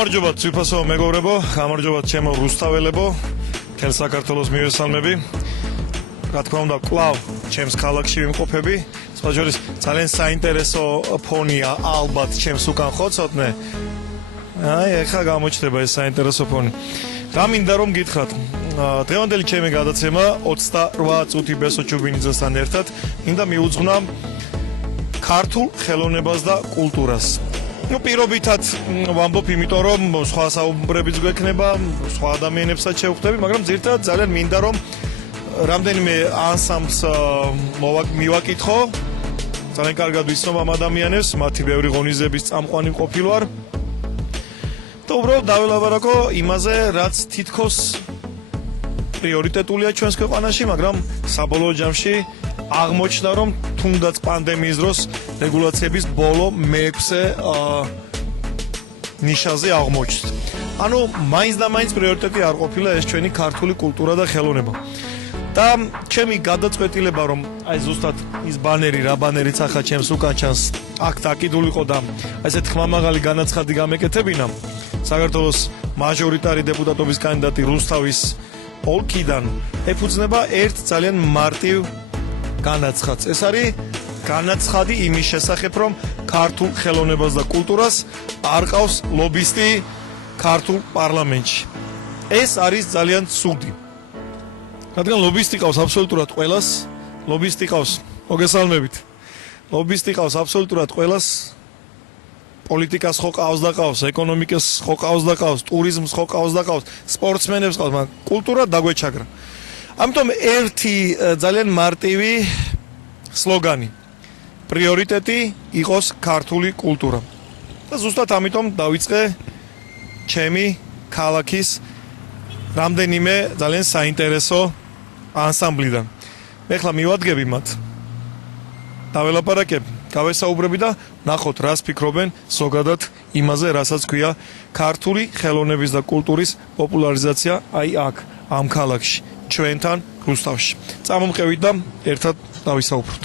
გამარჯობათ ძვირფასო მეგობრებო, გამარჯობათ ჩემო რუსთაველებო, თელ საქართველოს მივესალმები. რა თქმა უნდა, კლავ ჩემს ქალაქში ვიმყოფები. სხვა შორის ძალიან საინტერესო ფონია ალბათ ჩემს უკან ხოცოდნე. ეხლა გამოჩნდება ეს საინტერესო ფონი. რა მინდა რომ გითხრათ, დღევანდელი ჩემი გადაცემა 28 წუთი ბესო ჩუბინიძესთან ერთად მინდა მიუძღვნა ქართულ ხელოვნებას და კულტურას. პირობითად ვამბობ, იმიტომ რომ სხვა საუბრებიც გვექნება, სხვა ადამიანებსაც შევხვდები, მაგრამ ძირითადად ძალიან მინდა რომ რამდენიმე ანსამბლს მივაკითხო. ძალიან კარგად ვიცნობ ამ ადამიანებს, მათი ბევრი ღონისძიების წამყვანი ყოფილ ვარ. და უბრალოდ დაველაპარაკო იმაზე, რაც თითქოს პრიორიტეტულია ჩვენს ქვეყანაში, მაგრამ საბოლოო ჯამში აღმოჩნდა, რომ თუნდაც პანდემიის დროს რეგულაციების ბოლო მეექვსე ნიშაზე აღმოჩნდა. ანუ მაინც და მაინც პრიორიტეტი არ ყოფილა ეს ჩვენი ქართული კულტურა და ხელოვნება. და ჩემი გადაწყვეტილება, რომ აი ზუსტად ის ბანერი, რა ბანერიც ახლა ჩემს უკან ჩანს, აქ დაკიდულიყო და ესეთ ხმამაღალი განაცხადი გამეკეთებინა საქართველოს მაჟორიტარი დეპუტატობის კანდიდატი რუსთავის ოლქიდან ეფუძნება ერთ ძალიან მარტივ განაცხადს. ეს არის განაცხადი იმის შესახებ, რომ ქართულ ხელოვნებას და კულტურას არ ყავს ლობისტი ქართულ პარლამენტში. ეს არის ძალიან ცუდი. რადგან ლობისტი ყავს აბსოლუტურად ყველას, ლობისტი ყავს, მოგესალმებით. ლობისტი ყავს აბსოლუტურად ყველას. პოლიტიკას ხო ყავს და ყავს, ეკონომიკას ხო ყავს და ყავს, ტურიზმს ხო ყავს და ყავს, სპორტსმენებს ყავს, მაგრამ კულტურა დაგვეჩაგრა. ამიტომ ერთი ძალიან მარტივი სლოგანი. პრიორიტეტი იყოს ქართული კულტურა. და ზუსტად ამიტომ დავიწყე ჩემი ქალაქის რამდენიმე ძალიან საინტერესო ანსამბლიდან. ეხლა მივადგები მათ. დაველაპარაკებ, გავესაუბრები და ნახოთ, რას ფიქრობენ ზოგადად იმაზე, რასაც ქვია ქართული ხელოვნების და კულტურის პოპულარიზაცია აი აქ, ამ ქალაქში, ჩვენთან რუსთავში. წამომყევით და ერთად დავისაუბროთ.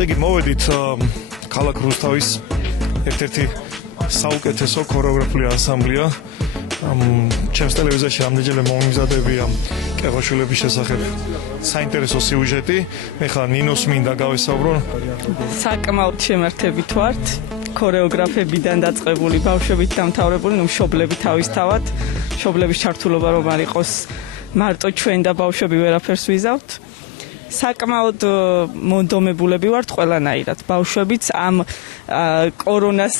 იგი მოვედით ქალაქ რუსთავის ერთ-ერთი საუკეთესო ქორეოგრაფიული ანსამბლია. ჩემს ტელევიზიაში რამდენჯერმე მომიმზადებია კეღოშვილების შესახებ საინტერესო სიუჟეტი. ეხლა ნინოს მინდა გავესაუბრო. საკმაოდ შემართებით ვართ. ქორეოგრაფებიდან დაწყებული, ბავშვებით დამთავრებული, მშობლები თავისთავად. მშობლების ჩართულობა რომ არ იყოს მარტო ჩვენ და ბავშვები ვერაფერს ვიზავთ. საკმაოდ მონდომებულები ვართ ყველანაირად. ბავშვებიც ამ კორონას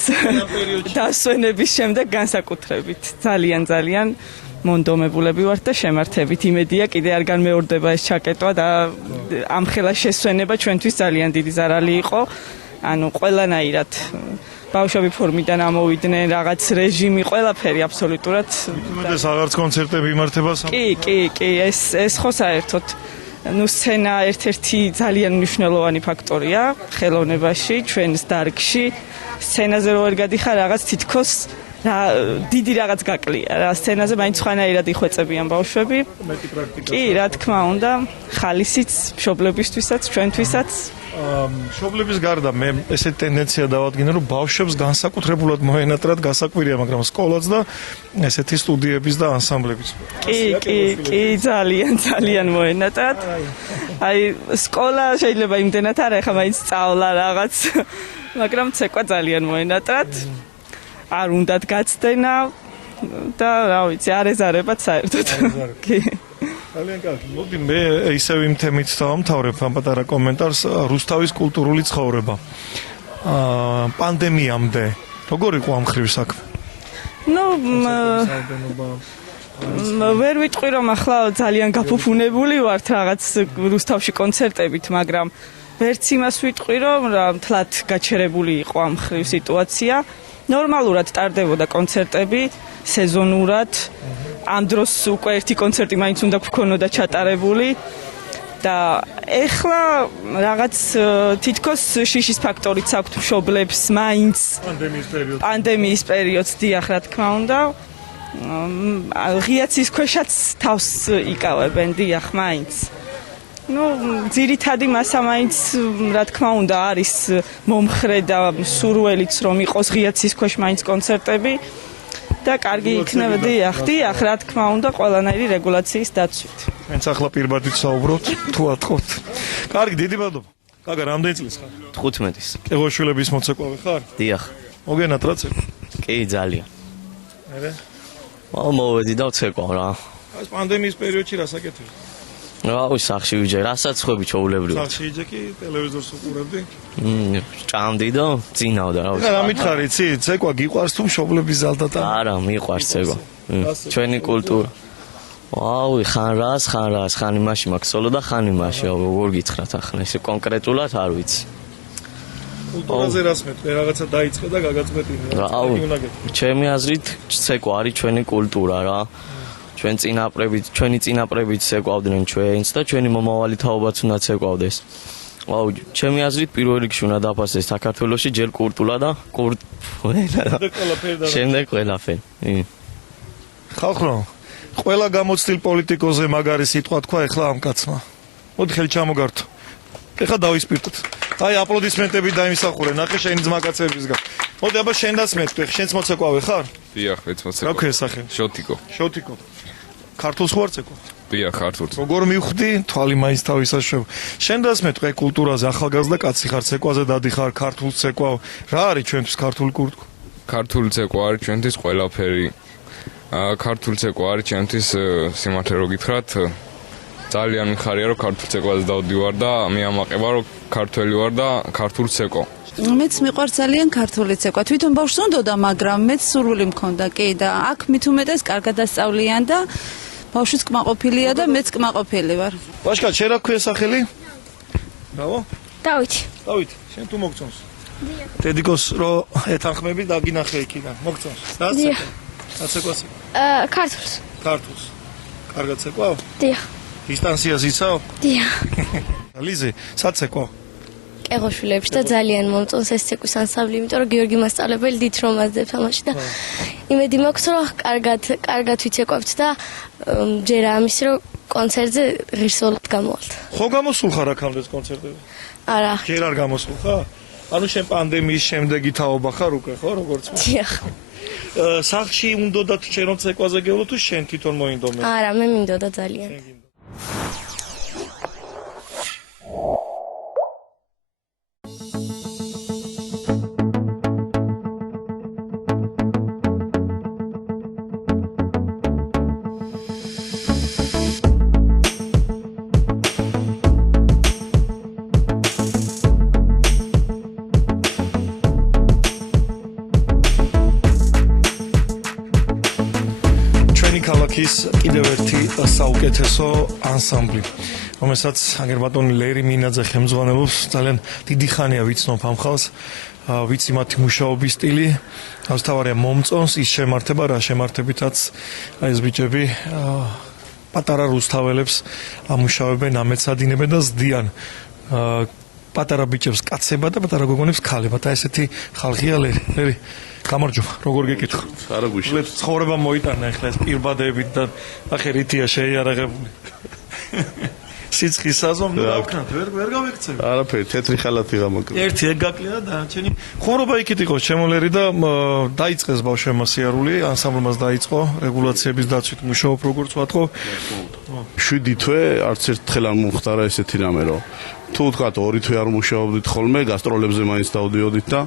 დასვენების შემდეგ განსაკუთრებით ძალიან მონდომებულები ვართ და შემართებით. იმედია კიდე არ განმეორდება ეს ჩაკეტვა და ამ ხელა შესვენება ჩვენთვის ძალიან დიდი ზარალი იყო. ანუ ყველანაირად ბავშვები ფორმიდან ამოვიდნენ, რაღაც რეჟიმი, ყველაფერი აბსოლუტურად. ეს აღარც კონცერტები იმართება? კი, ეს ხო საერთოდ სცენა ერთ-ერთი ძალიან მნიშვნელოვანი ფაქტორია ხელოვნებაში, ჩვენს დარგში. სცენაზე რო ვერ გადიხარ, რაღაც თითქოს დიდი რაღაც გაკლია რა. სცენაზე მაინც ხანაირად იხვეწებიან ბავშვები. კი, რა თქმა უნდა, ხალისიც მშობლებისთვისაც, ჩვენთვისაც. მშობლების გარდა მე ესეთი ტენდენცია დავადგინე, რომ ბავშვებს განსაკუთრებულად მოენატრათ გასაკვირია, მაგრამ სკოლაც და ესეთი სტუდიების და ანსამბლების. კი, ძალიან მოენატრათ. აი, სკოლა შეიძლება იმდენად არა, ეხლა მაინც სწავლა რაღაც, მაგრამ ცეკვა ძალიან მოენატრათ. არ უნდათ გაცდენა და რა ვიცი, არ ეზარებათ საერთოდ. კი. ძალიან კარგი. მოდი მე ისევ იმ თემით დავამთავრებ ამ პატარა კომენტარს. რუსთავის კულტურული ცხოვრება. პანდემიამდე როგორ იყო ამ ხრივ საქმე? ვერ ვიტყვი რომ ახლა ძალიან გაფუფუნებული ვართ რაღაც რუსთავში კონცერტებით, მაგრამ ვერც იმას ვიტყვი რომ თლათ გაჩერებული იყო ამ ხრივ სიტუაცია. ნორმალურად ტარდებოდა კონცერტები სეზონურად. ამ დროს უკვე ერთი კონცერტი მაინც უნდა გქონოდა ჩატარებული და ეხლა რაღაც თითქოს შიშის ფაქტორიც აქვს მშობლებს მაინც პანდემიის პერიოდს დიახ რა თქმა უნდა ღიაცის ქვეშაც თავს იკავებენ დიახ მაინც ну ძირითადი მასა მაინც რა თქმა უნდა არის მომხრე და სურველიც რომ იყოს ღიაცის ქვეშ მაინც კონცერტები და კარგი იქნება დიახ რა თქმა უნდა ყველანაირი რეგულაციის დაცვით ჩვენც ახლა პირბადით საუბრობთ თუ ატყობთ კარგი დიდი მადლობა კაკა რამდენი წლის ხარ 15-ის კეღოშვილების მოცეკვავე ხარ დიახ მოგენათ რა ცეკვა კი ძალიან მერე მოვედი და ვცეკვავ რა ეს პანდემიის პერიოდში რა საკეთებდი რავი სახში ვიჯე რასაც ხვები ჩაულებრივად სახში იჯეკი ტელევიზორს უყურებდი ჭამდი და წინავდა რა რა მითხარი იცი ცეკვა გიყვარს თუ მშობლების ზალდატა არა მიყვარს ცეკვა ჩვენი კულტურა ვაუ ხან იმაში მაქვს სოლო და ხან იმაში როგორ გითხრათ ახლა ესე კონკრეტულად არ ვიცი კულტურაზე რას მეტყვი რაღაცა დაიწყე და გაგაწყვეტინე რავი ჩემი აზრით ცეკვა არის ჩვენი კულტურა რა ჩვენი წინაპრებიც ცეკვავდნენ ჩვენს და ჩვენი მომავალი თაობაც უნდა ცეკვავდეს ვაუ ჩემი აზრით პირველ რიგში უნდა დაფასდეს საქართველოში ჯერ კულტურა და შემდეგ ყველაფერი ხალხო ყველა გამოცდილ პოლიტიკოზე მაგარი სიტყვა თქვა ეხლა ამ კაცმა მოდი ხელი ჩამოგართო ეხლა დავისპირდეთ აი აპლოდისმენტები დაიმსახურე ნახე შენი ძმაკაცებისგან მოდი აბა შენდაც მეტყვი შენც მოცეკვავე ხარ დიახ მეც რა მოცეკვავ ქვია სახე შოთიკო ქართულს ხარ ცეკვავ დიახ ქართულს როგორ მივხვდი თვალი მაინც თავისაშევ შენდაც მეტყვი კულტურაზე ახალგაზრდა კაცი ხარ ცეკვაზე დადიხარ ქართულს ცეკვავ რა არის ჩვენთვის ქართული კულტურა ქართული ცეკვა არის ჩვენთვის ყველაფერი ქართული ცეკვა არის ჩვენთვის სიმართლე რო გითხრათ ძალიან მიხარია რომ ქართულ ცეკვაზე დავდივარ და მე ამაყება რომ ქართველი ვარ და ქართული ცეკვა მეც მიყვარს ძალიან ქართული ცეკვა. თვითონ ბავშვს უნდოდა, მაგრამ მეც სურვილი მქონდა, კი და აქ მით უმეტეს კარგად ასწავლიან და ბავშვიც კმაყოფილია და მეც კმაყოფილი ვარ. ვაშკა, შენ რა ქვია სახელი? ბრავო? დავითი. დავით, შენ თუ მოგწონს? დედიკოს რო ეთანხმები და გინახე იქიდან. მოგწონს? რა ცეკვა? რა ცეკვას? ქართულს. ქართულს. კარგად ცეკვავ? დიახ. დისტანციას იცავ? დიახ. ლიზი, საცეკვავ? კეღოშვილებში და ძალიან მომწონს ეს ცეკვის ანსამბლი, იმიტომ რომ გიორგი მასწავლებელი დიდ რომ აძლევს ამაში და იმედი მაქვს რომ კარგად ვიცეკვებთ და ჯერ ამის რომ კონცერტზე ღირსეულად გამოვალთ. ხო გამოსულ ხარ აქამდე კონცერტები? არა. ჯერ არ გამოსულ ხარ? ანუ შენ პანდემიის შემდეგი თაობა ხარ უკვე, ხო, როგორც მე? დიახ. სახში უნდათ შენ რომ ცეკვაზე გევლო თუ შენ თვითონ მოინდომე? არა, მე მინდოდა ძალიან. ქალაქის კიდევ ერთი საუკეთესო ანსამბლი, რომელსაც აგერბატონი ლერი მინაძე ხელმძღვანელობს, ძალიან დიდი ხანია ვიცნობ ამ ხალხს, ვიცი მათი მუშაობის სტილი, თავისთავადია მომწონს ის შემართება, რა შემართებითაც ეს ბიჭები პატარა რუსთაველებს ამუშავებენ, ამეცადინებენ და ზდიან პატარა ბიჭებს კაცება და პატარა გოგონებს ქალებად. და ესეთი ხალხია ლერი. გამარჯობა, როგორ გეკითხო? არა გვიშლებს. ცხოვრება მოიტანა ახლა ეს პირბადებით და ახე რითია შეიარაღებული. სიცხის საზომ დავქნათ, ვერ გავექცევი. არაფერი, თეთრი ხალათი გამაკრა. ერთი ეგ გაკლია და დანარჩენი ხორობა იქით იყოს ჩემოლერი და დაიწყეს ბავშვებმა სიარული, ანსამბლმაც დაიწყო რეგულაციების დაცვით მუშაობ როგორც ვატყო. 7 თვე არც ერთხელ არ მომხდარა ესეთი რამე რომ თუ ვთქვათ 2 თვე არ მუშაობდით ხოლმე, გასტროლებზე მაინც დავდიოდით და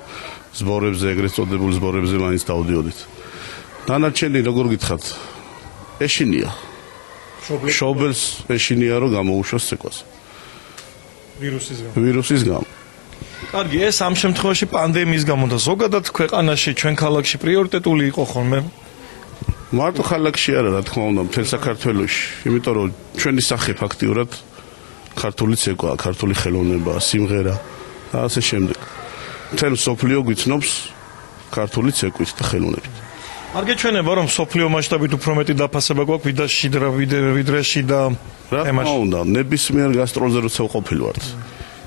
ზბორებზე, ეგრეთ წოდებულ ზბორებზე მაინც დავდიოდით. დანარჩენი როგორ გითხრათ? ეშინია. შობელს ეშინია რომ გამოუშვას ცეკვას. ვირუსის გამო. კარგი, ეს ამ შემთხვევაში პანდემიის გამო და ზოგადად ქვეყანაში, ჩვენ ქალაქში პრიორიტეტული იყო ხოლმე. მარტო ქალაქში არა, რა თქმა უნდა, მთელ საქართველოში. იმიტომ რომ ჩვენი სახე ფაქტიურად ქართული ცეკვა, ქართული ხელოვნება, სიმღერა და ასე შემდეგ. მთელ მსოფლიო გვიცნობს ქართული ცეკვით და ხელოვნებით. არ გეჩვენება რომ სოფლიო მასშტაბით უფრო მეტი დაფასება გვაქვს ვიდრე შიდა რა თქმა უნდა, ნებისმიერ გასტროლზე როცა ყოფილი ვართ.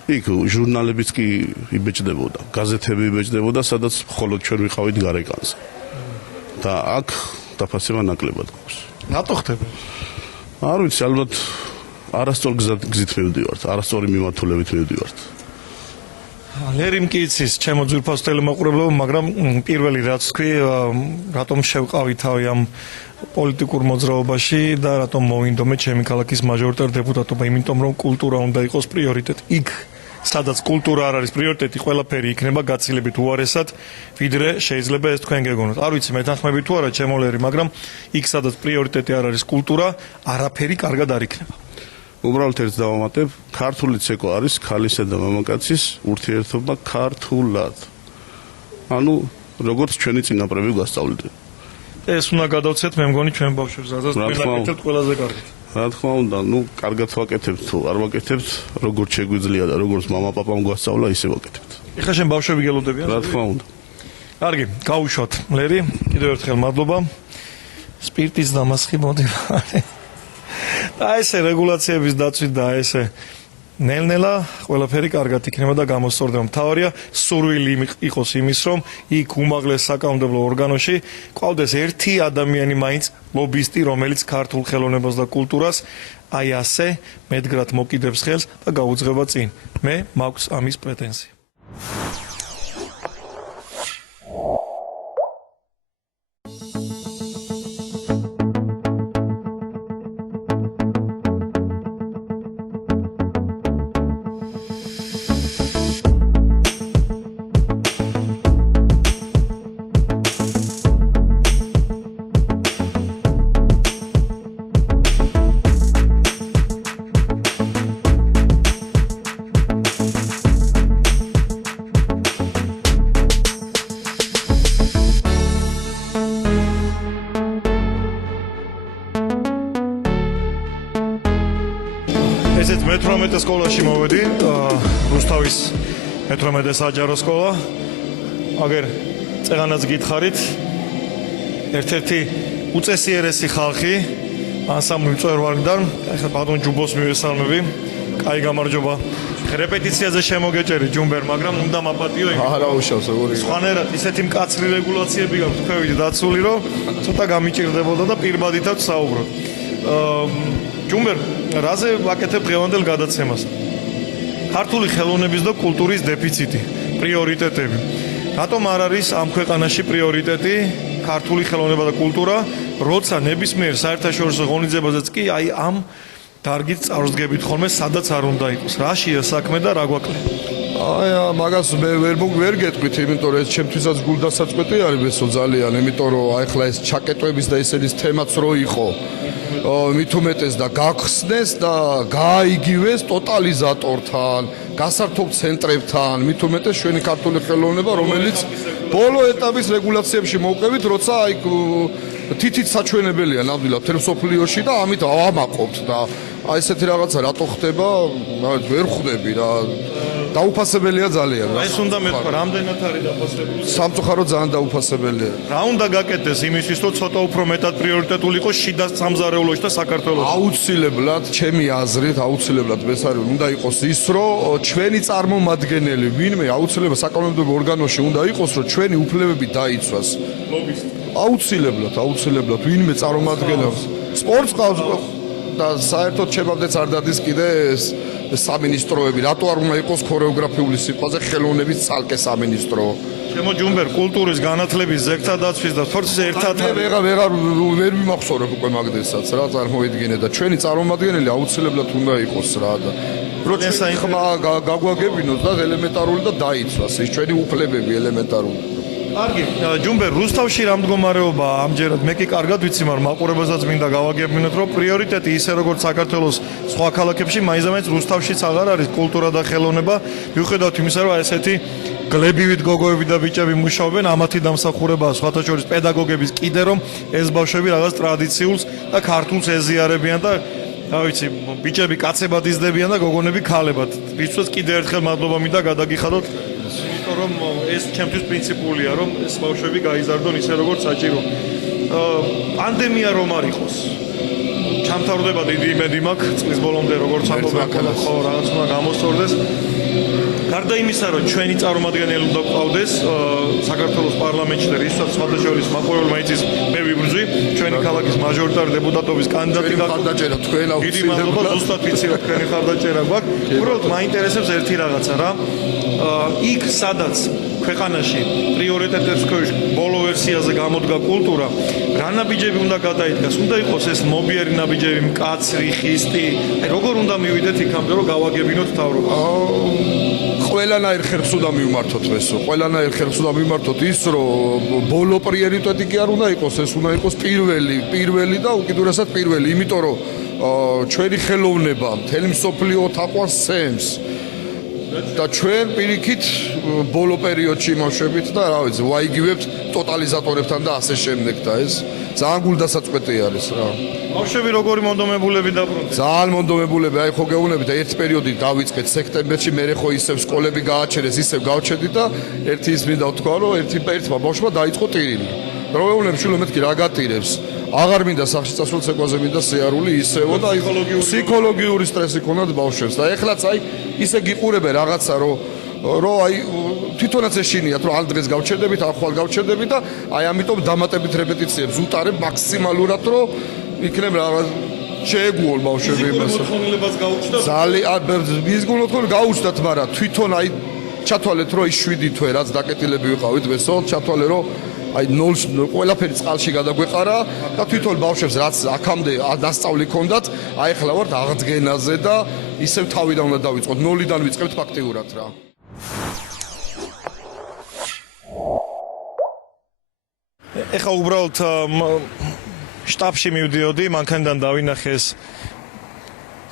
იქ ჟურნალებიც კი იბეჭდებოდა, გაზეთები იბეჭდებოდა, სადაც მხოლოდ ჩვენ ვიყავით გარეკანზე. და აქ დაფასება ნაკლებად გვაქვს. რატო ხდება? არ ვიცი, ალბათ არასწორ გზით მივდივართ, არასწორი მიმართულებით მივდივართ. ლერი მკიცის ჩემო ძვირფას ტელემოყურებლებო, მაგრამ პირველი რაც თქვი, რატომ შევყავი თავი ამ პოლიტიკურ მოძრაობაში და რატომ მოვინდომე ჩემი ქალაქის მაჟორიტარ დეპუტატობა, იმიტომ რომ კულტურა უნდა იყოს პრიორიტეტი. იქ სადაც კულტურა არ არის პრიორიტეტი, ყველაფერი იქნება გაცილებით უარესად, ვიდრე შეიძლება ეს თქვენ გეგონოთ. არ ვიცი, მეთანხმები თუ არა ჩემო ლერი, მაგრამ იქ სადაც პრიორიტეტი არ არის კულტურა, არაფერი კარგად არ იქნება. უბრალოდ ერთ დავამატებ, ქართული ცეკვა არის ქალისა და მამაკაცის ურთიერთობა ქართულად. ანუ როგორც ჩვენი წინაპრები გვასწავლდნენ. ეს უნდა გადავცეთ, მე მგონი ჩვენ ბავშვებს, სადაც ვაკეთებთ ყველაზე კარგად. რა თქმა უნდა, კარგად ვაკეთებთ თუ არ ვაკეთებთ, როგორც შეგვიძლია და როგორც მამა-პაპამ გვასწავლა, ისე ვაკეთებთ. ეხლა შენ ბავშვები გელოდებიან? რა თქმა უნდა. კარგი, გავუშვათ ლერი, კიდევ ერთხელ მადლობა. სპირტის დამასხი მოდივარი. და ესე რეგულაციების დაცვით და ესე ნელ-ნელა ყველაფერი კარგად იქნება და გამოსწორდება. მთავარია სურვილი იყოს იმის, რომ იქ უმაღლეს საკანონმდებლო ორგანოში ყავდეს ერთი ადამიანი მაინც ლობისტი, რომელიც ქართულ ხელოვნებას და კულტურას აი ასე მედგრად მოკიდებს ხელს და გაუძღება წინ. მე მაქვს ამის პრეტენზია. ესეც მე-18 სკოლაში მოვედი, რუსთავის მე-18 საჯარო სკოლა. აგერ წეღანაც გითხარით, ერთ-ერთი უწესიერესი ხალხი ანსამბლი მწვერვალიდან, ახლა ბატონ ჯუბოს მივესალმები. კაი გამარჯობა. რეპეტიციაზე შემოგეჭერი ჯუმბერ, მაგრამ უნდა მაპატიო იმ. არა უშავს როგორი. სხვანაირად ისეთი მკაცრი რეგულაციები გაქვს თქვენით დაცული, რომ ცოტა გამიჭირდებოდა და პირბადითაც საუბრობ. ჯუმბერ, რაზე ვაკეთებ დღევანდელ გადაცემას? ქართული ხელოვნების და კულტურის დეფიციტი, პრიორიტეტები. რატომ არ არის ამ ქვეყანაში პრიორიტეტი ქართული ხელოვნება და კულტურა, როცა ნებისმიერ საერთაშორისო ღონისძიებაზეც კი აი ამ დარგით წარსდგებით ხოლმე, სადაც არ უნდა იყოს. რაშია საქმე და რა გვაკლია? აი მაგას მე ვერ გეტყვით, იმიტომ რომ ეს ჩემთვისაც გულდასაწყვეტი არის ბესო ძალიან, იმიტომ რომ აი ხლა ეს ჩაკეტვების და ესელის თემაც რო იყო. მით უმეტეს და გახსნეს და გააიგივეს ტოტალიზატორთან, გასართობ ცენტრებთან, მით უმეტეს ჩვენი ქართული ხელოვნება, რომელიც ბოლო ეტაპის რეგულაციებში მოვყევით, როცა აი თითით საჩვენებელია ნამდვილად მთელ მსოფლიოში და ამით ავამაყობთ და აი ესეთი რაღაცა რატო ხდება, ვერ ხვდები რა. დაუფასებელია ძალიან. აი ეს უნდა მეთქვა, რამდენად არის დაფასებული? სამწუხაროდ ძალიან დაუფასებელია. რა უნდა გაკეთდეს იმისთვის, რომ ცოტა უფრო მეტად პრიორიტეტული იყოს შიდა სამზარეულოში და საქართველოში? აუცილებლად, ჩემი აზრით, აუცილებლად მესარი უნდა იყოს ის, რომ ჩვენი წარმომადგენელი, ვინმე აუცილებლად საკანონმდებლო ორგანოში უნდა იყოს, რომ ჩვენი უფლებები დაიცვას. აუცილებლად, ვინმე წარმომადგენელს. სპორტს ყავს და საერთოდ ჩემამდეც არ დადის კიდე ეს სამინისტროები, რატო არ უნდა იყოს ქორეოგრაფიული სიტყვაზე ხელოვნების ცალკე სამინისტრო? ჩემო ჯუმბერ, კულტურის განათლების ზეგთა დაცვის და სპორტის ერთად ვერ მიმახსოვრებ უკვე მაგდესაც რა წარმოიდგინე და ჩვენი წარმომადგენელი აუცილებლად უნდა იყოს რა და პროცესი ხმა გაგვაგებინოს და ელემენტარული და დაიცვას ეს ჩვენი უფლებები ელემენტარული. კარგი, ჯუმბერ, რუსთავში რა მდგომარეობაა ამჯერად? მე კი კარგად ვიცი, მაგრამ მაყურებელსაც მინდა გავაგებინოთ, რომ პრიორიტეტი ისე როგორც საქართველოს სხვა ქალაქებში, მაინც რუსთავშიც აღარ არის კულტურა და ხელოვნება. მიუხედავად იმისა, რომ ესეთი გლებივით გოგოები და ბიჭები მუშაობენ, ამათი დამსახურებაა სხვათა შორის პედაგოგების კიდე რომ ეს ბავშვები რაღაც ტრადიციულს და ქართულს ეზიარებიან და რა ვიცი, ბიჭები კაცებად იზრდებიან და გოგონები ქალებად. ვისაც კიდე ერთხელ მადლობა მინდა გადაგიხადოთ. რომ ეს ჩემთვის პრინციპულია, რომ ეს ბავშვები გაიზარდონ ისე როგორც საჭირო. პანდემია რომ არ იყოს. ჩამთავრდება დიდი იმედი მაქვს წლის ბოლომდე როგორც ამბობენ ხო რაღაც უნდა გამოსწორდეს. გარდა იმისა, რომ ჩვენი წარმომადგენელი უნდა გვყავდეს საქართველოს პარლამენტში და რისაც სხვადასხვა მაყურებელმა იცის, მე ვიბრძვი ჩვენი ქალაქის მაჟორიტარი დეპუტატობის კანდიდატი ხარდაჭერა თქვენ დიდი მადლობა ზუსტად ვიცი რომ თქვენი ხარდაჭერა გვაქვს. უბრალოდ მაინტერესებს ერთი რაღაცა რა. იქ სადაც ქვეყანაში პრიორიტეტებს ქვეშ ბოლო ვერსიაზე გამოდგა კულტურა, რა ნაბიჯები უნდა გადაიდგას? უნდა იყოს ეს მობიერი ნაბიჯები, მკაცრი, ხისტი. აი როგორ უნდა მივიდეთ იქამდე რომ გავაგებინოთ თავრობა? ყველანაირ ხერხს უნდა მივმართოთ ესო. ყველანაირ ხერხს უნდა მივმართოთ ის, რომ ბოლო პრიორიტეტი კი არ უნდა იყოს, ეს უნდა იყოს პირველი და უკიდურესად პირველი, იმიტომ რომ ჩვენი ხელოვნება მთელი მსოფლიო თაყვანს სცემს. და ჩვენ პირიქით ბოლო პერიოდში იმავშებით და რა ვიცი, ვაიგივებთ ტოტალიზატორებთან და ასე შემდეგ და ეს ძალიან გულდასაწყვეტი არის რა. ბავშვები როგორი მონდომებულები დაბრუნდნენ? ძალიან მონდომებულები, აი ხო გეუბნებით და ერთ პერიოდი დავიწყეთ სექტემბერში, მე ხო ისევ სკოლები გააჩერეს, ისევ გავჩერდი და ერთი ის მინდა ვთქვა, რომ ერთმა ბავშვმა დაიწყო ტირილი. რა ვეუბნები შვილო მეთქი რა გატირებს? აღარ მინდა სახში წასვლა ცეკვაზე მინდა სიარული ისევო და ფსიქოლოგიური სტრესი ქონდათ ბავშვებს და ეხლაც აი ისე გიყურებენ რაღაცა რომ აი თვითონაც ეშინიათ რომ ამ დღეს გავჩერდებით, ამ ხვალ გავჩერდებით და აი ამიტომ დამატებით რეპეტიციებს უტარებ მაქსიმალურად რომ იქნებ რაღაც შეეგუონ ბავშვები იმას. ძალიან ის გულოთხოვნა გაუჩნდათ, მაგრამ თვითონ აი ჩათვალეთ რომ ის 7 თვე რაც დაკეტილები ვიყავით მესო, ჩათვალე რომ აი 0 ყველაფერი წყალში გადაგვეყარა და თვითონ ბავშვებს რაც აქამდე დასწავლი ქონდათ, აი ახლა ვართ აღდგენაზე და ისევ თავიდან უნდა დავიწყოთ, 0-დან ვიწყებთ ფაქტიურად რა. ეხლა უბრალოდ შტაბში მივდიოდი, მანქანიდან დავინახე ეს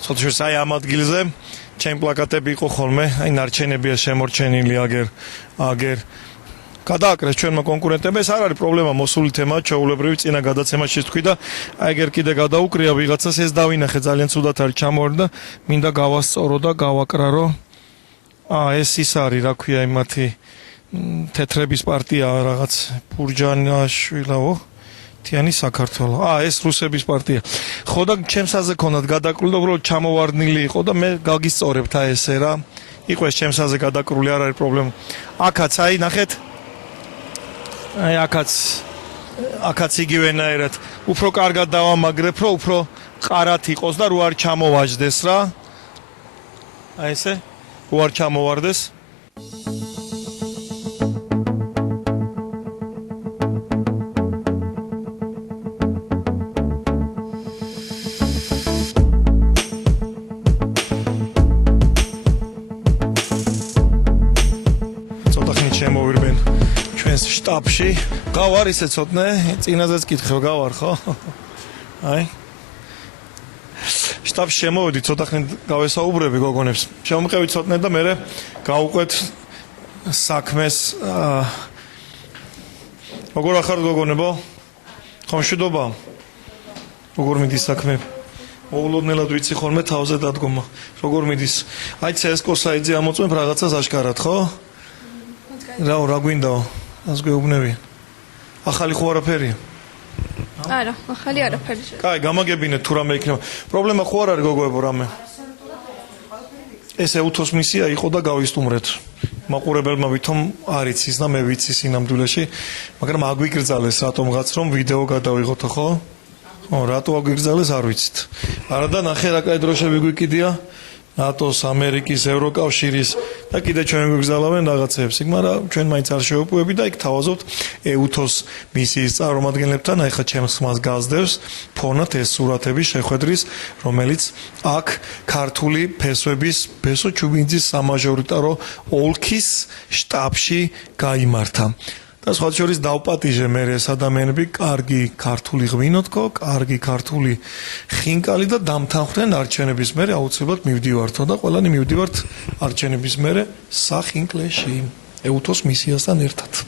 ცოტა აი ამ ადგილზე ჩემი პლაკატები იყო ხოლმე, აი ნარჩენებია შემორჩენილი აგერ გადააკრეს ჩვენმა კონკურენტებმა. ეს არ არის პრობლემა, მოსული თემაა, ჩვეულებრივი წინა გადაცემაში თქვი და აი ეგერ კიდე გადაუკრია ვიღაცას, ეს დავინახე ძალიან ცუდად არის ჩამოვარდა და მინდა გავასწორო და გავაკრარო. ეს ის არის, რა ქვია, იმათი თეთრების პარტია რაღაც ბურჯანაშვილაო თიანი საქართველო. ეს რუსების პარტია. ხო და ჩემსაზე ქონდათ გადაკრული და უბრალოდ ჩამოვარდნილი იყო და მე გაგისწორებთ აი ესე რა. იყო ეს ჩემსაზე გადაკრული, არ არის პრობლემა. აქაც აი ნახეთ აი აქაც იგივენაირად უფრო კარგად დავამაგრებ, რომ უფრო ყარად იყოს და რო არ ჩამოვაჯდეს რა. აი ესე, რო არ ჩამოვარდეს. შტაბში გავარ ისე ცოტნე, წინაზეც კითხე გავარ ხო? აი შტაბში შემოვედი, ცოტა ხნით გავესაუბრები გოგონებს. შემომყევი ცოტნე და მე გავუყვეთ საქმეს. როგორ ახარ გოგონებო? ხომ მშვიდობა? როგორ მიდის საქმე? მოულოდნელად ვიცი ხოლმე თავზე დადგომა. როგორ მიდის? აი CS:GO საიტზე ამოწმებ რაღაცას აშკარად, ხო? რა გვინდაო? ას გეუბნები. ახალი ხო არაფერია? არა, ახალი არაფერი. კაი, გამაგებინეთ თუ რამე იქნება. პრობლემა ხო არ არის გოგოებო რამე? ეს ეუთოს მისია იყო და გავისტუმრეთ. მაყურებელმა ვითომ არ იცის და მე ვიცი სინამდვილეში, მაგრამ აგვიგრძალეს რატომღაც რომ ვიდეო გადავიღოთ, ხო? ხო, რატო აგვიგრძალეს არ ვიცით. არა და ნახე რა კაი დროშები გვიკიდია. ნატოს, ამერიკის, ევროკავშირის და კიდე ჩვენ გვიგზავნებენ რაღაცებს. მაგრამ ჩვენ მაინც არ შევუპოვები და იქ თავაზობთ ეუთოს მისიის წარმომადგენლებთან. აი ხა ჩემს ხმას გაზდევს ფონად ეს სურათები შეხვედრის, რომელიც აქ ქართული ფესვების ბესო ჩუბინძის სამაჟორიტარო ოლქის შტაბში გაიმართა. და სხვა შორის დავპატიჟე მე ეს ადამიანები კარგი ქართული ღვინო თქო, კარგი ქართული ხინკალი და დამთანხმდნენ არჩევნების მერე აუცილებლად მივდივართო და ყველანი მივდივართ არჩევნების მერე სახინკლეში ეუთოს მისიასთან ერთად.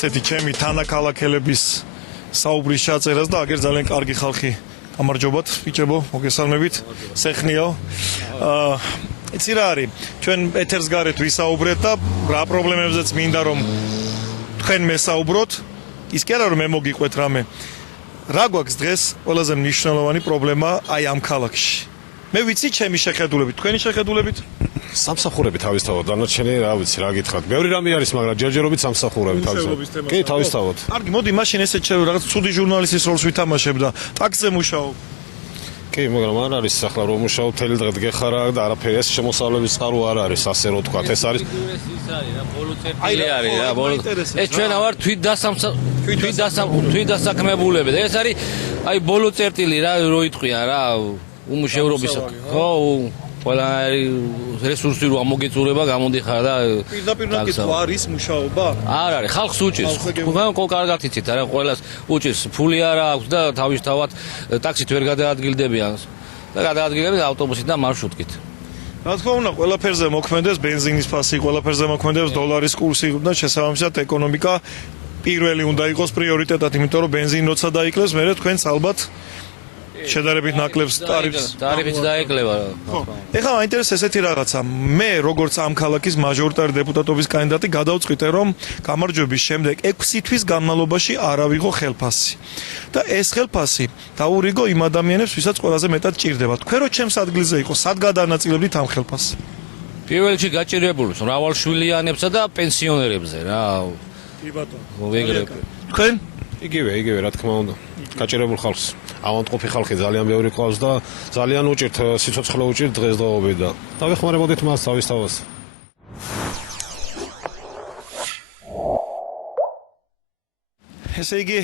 ესეთი ჩემი თანაქალაქელების საუბრის ჩაწერას და აგერ ძალიან კარგი ხალხი. გამარჯობათ, ბიჭებო, მოგესალმებით. სეხნიო. იცი რა არის? ჩვენ ეთერს გარეთ ვისაუბრეთ და რა პრობლემებზეც მინდა რომ თქვენ მესაუბროთ. ის კი არა რომ მე მოგიყვეთ რამე. რა გვაქვს დღეს ყველაზე მნიშვნელოვანი პრობლემა აი ამ ქალაქში. მე ვიცი ჩემი შეხედულებით, თქვენი შეხედულებით? სამსახურები თავისთავად, დანარჩენი რა ვიცი, რა გითხრათ. ბევრი რამე არის, მაგრამ ჯერჯერობით სამსახურები თავისთავად. კი, თავისთავად. კარგი, მოდი მაშინ ესეც შევი რაღაც ცუდი ჟურნალისტის როლს ვითამაშებ და ტაქსზე მუშაობ. კი, მაგრამ არ არის ახლა რომ მუშაობ თელი დღე გეხარა და არაფერი ეს შემოსავლების წყარო არ არის, ასე რომ თქვა, ეს არის ეს ჩვენ ვარ თვით დასაქმებულები. ეს არის აი ბოლო წერტილი რა რო იტყვია რა უმუშევრობის ხო ყველა რესურსი რო ამოგეწურება გამოდიხარ და პირდაპირ ნაკითხვა არის მუშაობა? არ არის, ხალხს უჭირს. თქვენ კარგად იცით რა, ყველას უჭირს, ფული არ აქვს და თავისთავად ტაქსით ვერ გადაადგილდებიან და გადაადგილდებიან ავტობუსით და მარშრუტკით. რა თქმა უნდა, ყველაფერზე მოქმედებს ბენზინის ფასი, ყველაფერზე მოქმედებს დოლარის კურსი და შესაბამისად ეკონომიკა პირველი უნდა იყოს პრიორიტეტად, იმიტომ რომ ბენზინი როცა დაიკლებს, მერე თქვენც ალბათ შედარებით ნაკლებს ტარიფიც დაეკლება. ხო. ეხლა მაინტერესებს ესეთი რაღაცა. მე როგორც ამ ქალაქის მაჟორიტარი დეპუტატობის კანდიდატი გადავწყვიტე რომ გამარჯვების შემდეგ 6 თვის განმავლობაში არ ავიღო ხელფასი. და ეს ხელფასი დაურიგო იმ ადამიანებს, ვისაც ყველაზე მეტად ჭირდება. თქვენ რო ჩემს ადგილზე იყო, სად გადაანაწილებდით ამ ხელფასს? პირველ რიგში გაჭირებულს მრავალშვილიანებსა და პენსიონერებზე რა. კი ბატონო. მოგეგრებ. თქვენ? იგივე, რა თქმა უნდა. გაჭირებულ ხალხს. ავანტყოფი ხალხი ძალიან ბევრი ყავს და ძალიან უჭირთ სიცოცხლე უჭირთ დღესდღეობით და დავეხმარებოდით მას თავისთავად. ესე იგი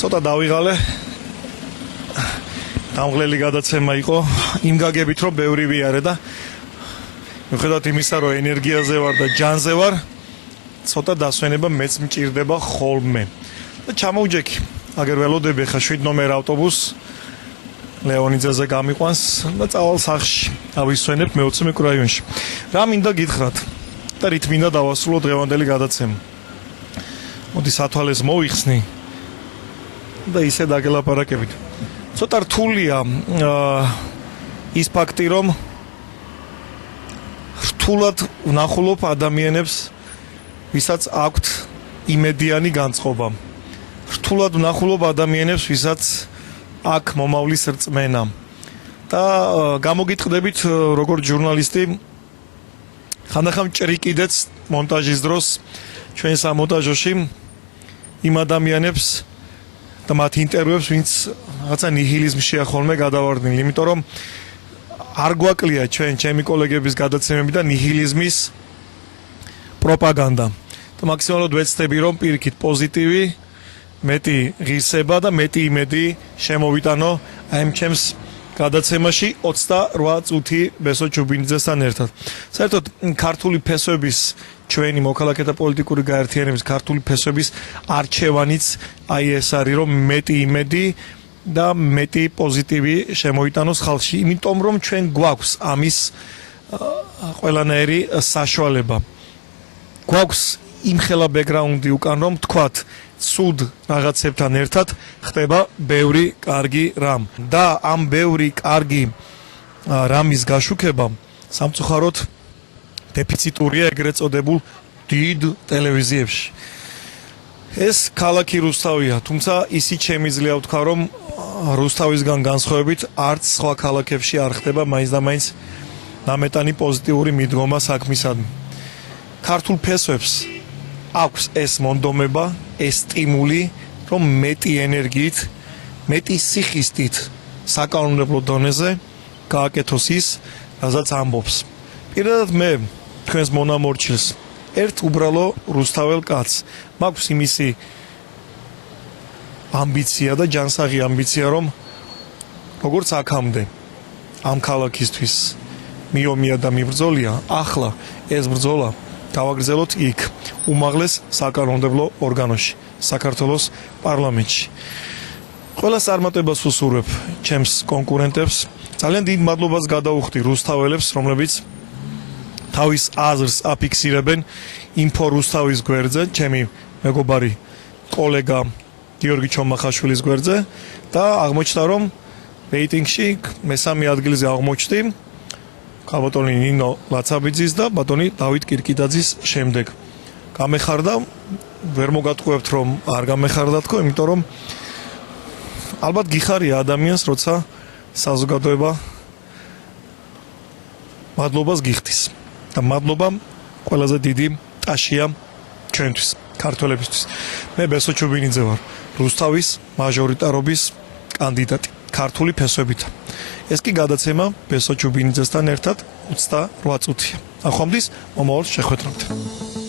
ცოტა დავიღალე. დამღლელი გადაცემა იყო იმ გაგებით რომ ბევრი ვიარე და მიუხედავად იმისა რომ ენერგიაზე ვარ და ჯანზე ვარ ცოტა დასვენება მეც მჭირდება ხოლმე. და ჩამოვჯექი. აგერ ველოდები ხა 7 ნომერ ავტობუსს ლეონიძეზე გამიყვანს და წავალ სახლში. ავისვენებ მე-20 მიკრორაიონში. რა მინდა გითხრათ და რით მინდა დავასრულო დღევანდელი გადაცემა. მოდი სათვალეს მოვიხსნი და ისე დაგელაპარაკებით. ცოტა რთულია ის ფაქტი რომ რთულად ვნახულობ ადამიანებს ვისაც აქვთ იმედიანი განწყობა. რთულად ვნახულობ ადამიანებს, ვისაც აქ მომავლის რწმენა. და გამოგიტყდებით როგორც ჟურნალისტი, ხანდახან ჭრიკიდეც მონტაჟის დროს ჩვენ სამონტაჟოში იმ ადამიანებს და მათ ინტერვიუებს, ვინც რაღაცა ნიჰილიზმშია ხოლმე გადავარდნილი, იმიტომ რომ არ გვაკლია ჩემი კოლეგების გადაცემები და ნიჰილიზმის პროპაგანდა. და მაქსიმალურად ვეცდები რომ პირიქით პოზიტივი მეტი ღირსება და მეტი იმედი შემოვიტანო აი ამ ჩემს გადაცემაში 28 წუთი ბესო ჩუბინიძესთან ერთად. საერთოდ ქართული ფესვების ჩვენი მოქალაქეთა პოლიტიკური გაერთიანების ქართული ფესვების არჩევანიც აი ეს არის რომ მეტი იმედი და მეტი პოზიტივი შემოვიტანოს ხალხში, იმიტომ რომ ჩვენ გვაქვს ამის ყველანაირი საშუალება. გვაქვს იმხელა ბექგრაუნდი უკან რომ თქვათ სუდ რაღაცებთან ერთად ხდება ბევრი კარგი რამ და ამ ბევრი კარგი რამის გაშუქება სამწუხაროდ დეფიციტურია ეგრეთ წოდებულ დიდ ტელევიზიებში. ეს ქალაქი რუსთავია, თუმცა ისიც შემიძლია ვთქვა რომ რუსთავისგან განსხვავებით არც სხვა ქალაქებში არ ხდება მაინც და მაინც ნამეტანი პოზიტიური მიდგომა საქმისადმი. ქართულ ფესვებს აქვს ეს მონდომება, ეს სტიმული, რომ მეტი ენერგიით, მეტი სიხისტით საკანონმდებლო დონეზე გააკეთოს ის, რასაც ამბობს. პირადად მე თქვენს მონამორჩილს ერთ უბრალო რუსთაველ კაცს მაქვს იმისი ამბიცია და ჯანსაღი ამბიცია, რომ როგორც აქამდე ამ ქალაქისთვის მიომია და მიბრძოლია, ახლა ეს ბრძოლა გავაგრძელოთ იქ, უმაღლეს საკანონმდებლო ორგანოში, საქართველოს პარლამენტში. ყველას წარმატებას ვუსურვებ ჩემს კონკურენტებს. ძალიან დიდ მადლობას გადავუხდი რუსთაველებს, რომლებიც თავის აზრს აფიქსირებენ ინფო რუსთავის გვერდზე, ჩემი მეგობარი კოლეგა გიორგი ჩომახაშვილის გვერდზე და აღმოჩნდა რომ რეიტინგში მესამე ადგილზე აღმოჩნდი კაბოტონი ნინო ლაცაბიძის და ბატონი დავით კირკიდაძის შემდეგ. გამეხარდა, ვერ მოგატყუებთ რომ არ გამეხარდა თქო, იმიტომ რომ ალბათ გიხარია ადამიანს, როცა საზოგადოება მადლობას გიხდის. და მადლობა ყველაზე დიდი ტაშია ჩვენთვის, ქართველებისთვის. მე ბესო ჩუბინიძე ვარ, რუსთავის მაჟორიტარობის კანდიდატი, ქართული ფესვებით. ეს კი გადაცემა ბესო ჩუბინიძესთან ერთად 28 წუთია. ახლა მომდის მომავალ შეხვედრამდე.